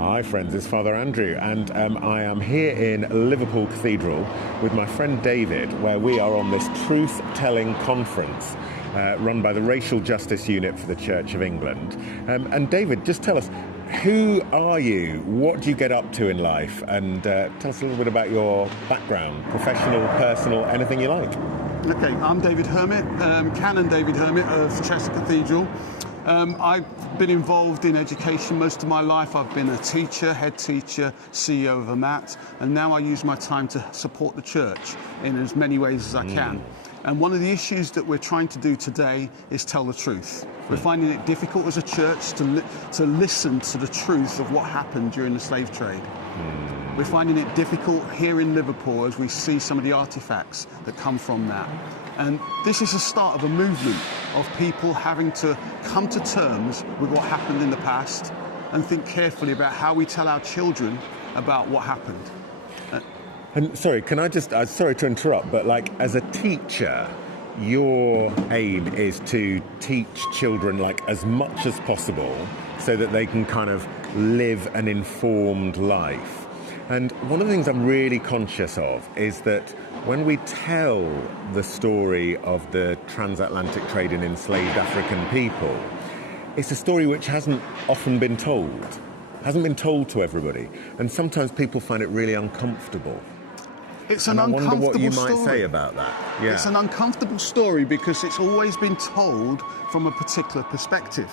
Hi friends, it's Father Andrew, and I am here in Liverpool Cathedral with my friend David, where we are on this truth-telling conference run by the Racial Justice Unit for the Church of England. And David, just tell us, who are you? What do you get up to in life? And tell us a little bit about your background, professional, personal, anything you like. Okay, I'm David Hermit, Canon David Hermit of Chester Cathedral. I've been involved in education most of my life. I've been a teacher, head teacher, CEO of a MAT, and now I use my time to support the church in as many ways as I can. And one of the issues that we're trying to do today is tell the truth. We're finding it difficult as a church to listen to the truth of what happened during the slave trade. We're finding it difficult here in Liverpool as we see some of the artifacts that come from that. And this is the start of a movement of people having to come to terms with what happened in the past and think carefully about how we tell our children about what happened. And sorry, can I just, sorry to interrupt, but like as a teacher, your aim is to teach children like as much as possible so that they can kind of live an informed life. And one of the things I'm really conscious of is that when we tell the story of the transatlantic trade in enslaved African people, it's a story which hasn't often been told, to everybody. And sometimes people find it really uncomfortable. It's an uncomfortable story. I wonder what you might say about that. Yeah. It's an uncomfortable story because it's always been told from a particular perspective.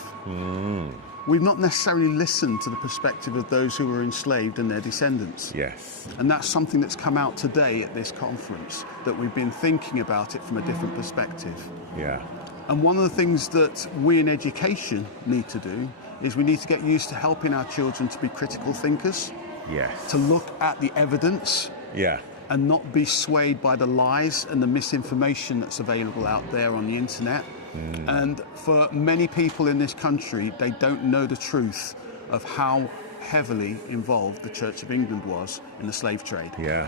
We've not necessarily listened to the perspective of those who were enslaved and their descendants. Yes. And that's something that's come out today at this conference, that we've been thinking about it from a different perspective. Yeah. And one of the things that we in education need to do is we need to get used to helping our children to be critical thinkers. Yes. To look at the evidence. Yeah. And not be swayed by the lies and the misinformation that's available out there on the internet. And for many people in this country, they don't know the truth of how heavily involved the Church of England was in the slave trade. Yeah.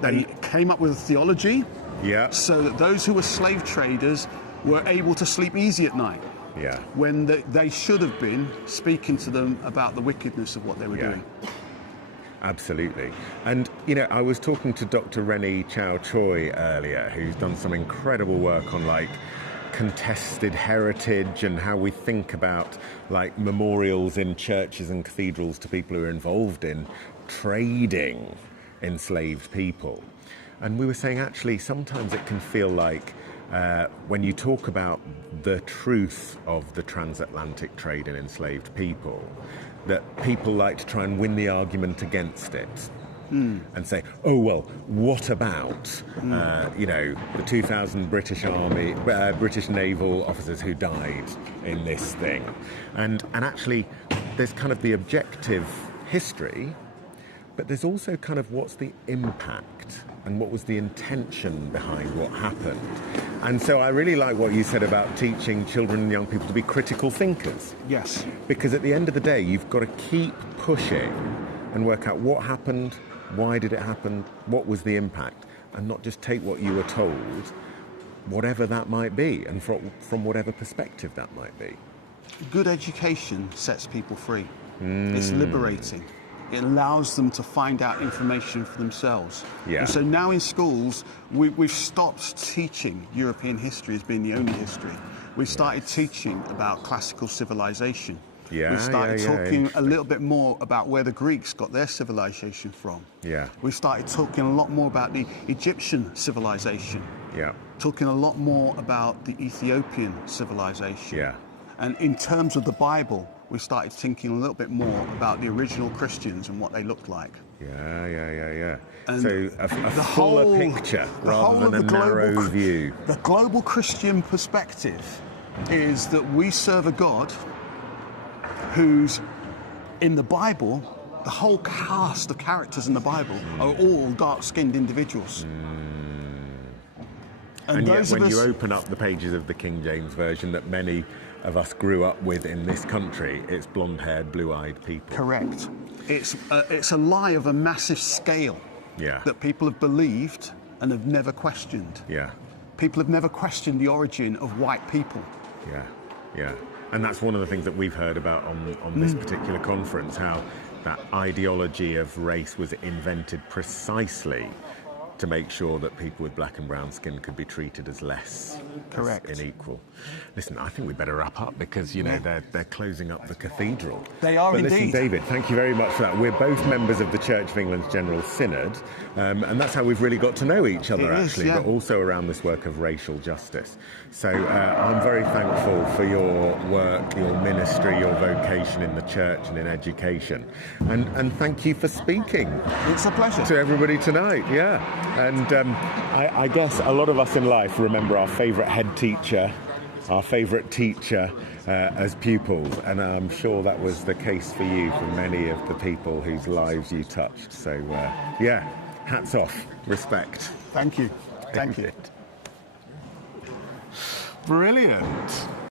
They came up with a theology so that those who were slave traders were able to sleep easy at night. Yeah. When they should have been speaking to them about the wickedness of what they were doing. Absolutely. And, you know, I was talking to Dr. Rennie Chow Choi earlier, who's done some incredible work on, like, contested heritage and how we think about, like, memorials in churches and cathedrals to people who are involved in trading enslaved people. And we were saying, actually, sometimes it can feel like when you talk about the truth of the transatlantic trade in enslaved people, that people like to try and win the argument against it and say, oh, well, what about, you know, the 2,000 British naval officers who died in this thing? And actually, there's kind of the objective history, but there's also kind of what's the impact and what was the intention behind what happened. And so I really like what you said about teaching children and young people to be critical thinkers. Yes. Because at the end of the day, you've got to keep pushing and work out what happened, why did it happen, what was the impact, and not just take what you were told, whatever that might be, and from whatever perspective that might be. Good education sets people free. It's liberating. It allows them to find out information for themselves. Yeah. And so now in schools, we've stopped teaching European history as being the only history. We've started teaching about classical civilization. We've started talking a little bit more about where the Greeks got their civilization from. Yeah. We've started talking a lot more about the Egyptian civilization. Yeah. Talking a lot more about the Ethiopian civilization. Yeah. And in terms of the Bible, we started thinking a little bit more about the original Christians and what they looked like. Yeah. And so a fuller picture rather than a narrow view. The global Christian perspective is that we serve a God who's, in the Bible, the whole cast of characters in the Bible are all dark-skinned individuals. And yet when you open up the pages of the King James Version that many of us grew up with in this country, it's blonde-haired, blue-eyed people. Correct. It's a lie of a massive scale that people have believed and have never questioned. Yeah. People have never questioned the origin of white people. Yeah. And that's one of the things that we've heard about on this particular conference, how that ideology of race was invented precisely to make sure that people with black and brown skin could be treated as less Correct. as unequal. Listen, I think we better wrap up because, you know, they're closing up the cathedral. They are but indeed. Listen, David, thank you very much for that. We're both members of the Church of England's General Synod, and that's how we've really got to know each other, actually, but also around this work of racial justice. So I'm very thankful for your work, your ministry, your vocation in the church and in education. And thank you for speaking. It's a pleasure. To everybody tonight, yeah. And I guess a lot of us in life remember our favourite head teacher, our favourite teacher as pupils, and I'm sure that was the case for you, for many of the people whose lives you touched. So, yeah, hats off, respect. Thank you. Thank you. Brilliant.